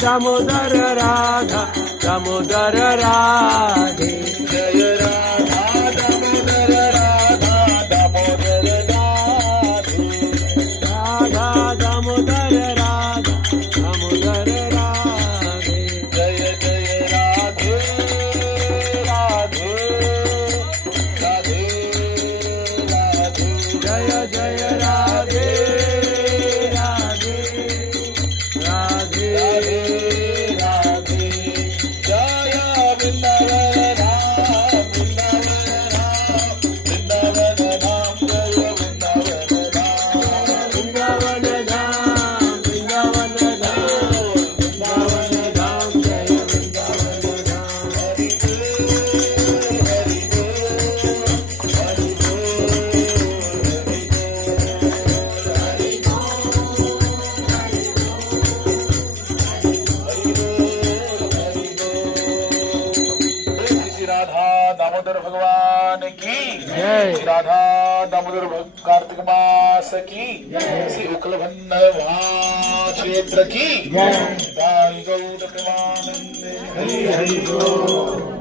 दामोदर राधा दामोदर राधे जय राधा दामोदर राधा दामोदर राधे राधा दामोदर राधा दामोदर राधे जय जय राधे राधे राधे राधे जय जय राधे राधे राधे राधे जय वृंदावन राम वृंदावन राम वृंदावन राम जय वृंदावन राम वृंदावन धाम वृंदावन धाम वृंदावन धाम जय वृंदावन धाम हरि श्री राधा दामोदर भगवान की जय। श्री राधा दामोदर कार्तिक मास की श्री उक्लभन्नवा क्षेत्र की जय। गौर प्रेमानंद हरि हरि बोल।